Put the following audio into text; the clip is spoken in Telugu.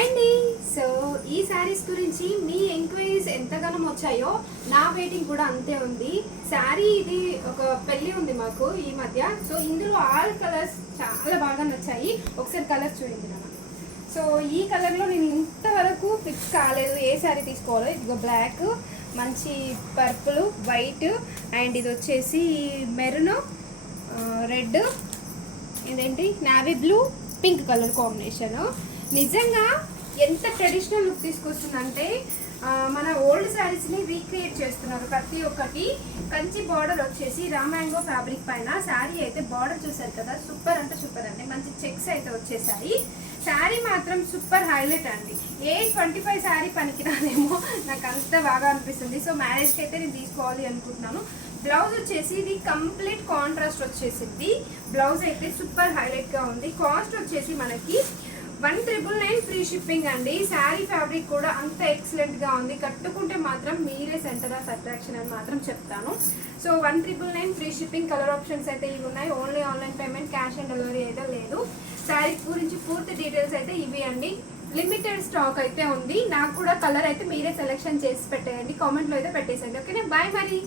హాయ్ అండి. సో ఈ శారీస్ గురించి మీ ఎంక్వైరీస్ ఎంతగానో వచ్చాయో నా వెయిటింగ్ కూడా అంతే ఉంది. శారీ ఇది ఒక పెళ్ళి ఉంది మాకు ఈ మధ్య. సో ఇందులో ఆల్ కలర్స్ చాలా బాగా నచ్చాయి. ఒకసారి కలర్స్ చూడండి నాన్న. సో ఈ కలర్లో నేను ఇంతవరకు ఫిక్స్ కాలేదు ఏ శారీ తీసుకోవాలో. ఇదిగో బ్లాక్, మంచి పర్పుల్, వైట్ అండ్ ఇది వచ్చేసి మెరూన్, రెడ్, ఇదేంటి navy blue, pink colour combination. నిజంగా ఎంత ట్రెడిషనల్ లుక్ తీసుకొస్తుందంటే మన ఓల్డ్ శారీస్ని రీక్రియేట్ చేస్తున్నారు. ప్రతి ఒక్కటి కంచి బార్డర్ వచ్చేసి రామాంగో ఫ్యాబ్రిక్ పైన శారీ అయితే బార్డర్ చూసారు కదా, సూపర్ అంటే సూపర్ అండి. మంచి చెక్స్ అయితే వచ్చేసాయి. శారీ మాత్రం సూపర్ హైలైట్ అండి. ఏ 25 శారీ పనికిరానేమో నాకు అంత బాగా అనిపిస్తుంది. సో మ్యారేజ్కి అయితే నేను తీసుకోవాలి అనుకుంటున్నాను. బ్లౌజ్ వచ్చేసి ఇది కంప్లీట్ కాంట్రాస్ట్ వచ్చేసింది. బ్లౌజ్ అయితే సూపర్ హైలైట్గా ఉంది. కాస్ట్ వచ్చేసి మనకి 1999 ఫ్రీ షిప్పింగ్ అండి. శారీ ఫ్యాబ్రిక్ కూడా అంత ఎక్సలెంట్గా ఉంది. కట్టుకుంటే మాత్రం మీరే సెంటర్ ఆఫ్ అట్రాక్షన్ అని మాత్రం చెప్తాను. So 1999 free shipping. Colour options అయితే ఇవి ఉన్నాయి. Only online payment, cash on delivery అయితే లేదు. శారీ గురించి పూర్తి డీటెయిల్స్ అయితే ఇవి అండి. లిమిటెడ్ స్టాక్ అయితే ఉంది. నాకు కూడా కలర్ అయితే మీరే సెలెక్షన్ చేసి పెట్టేయండి. కామెంట్లో అయితే పెట్టేసండి. ఓకేనా, బాయ్ మరి.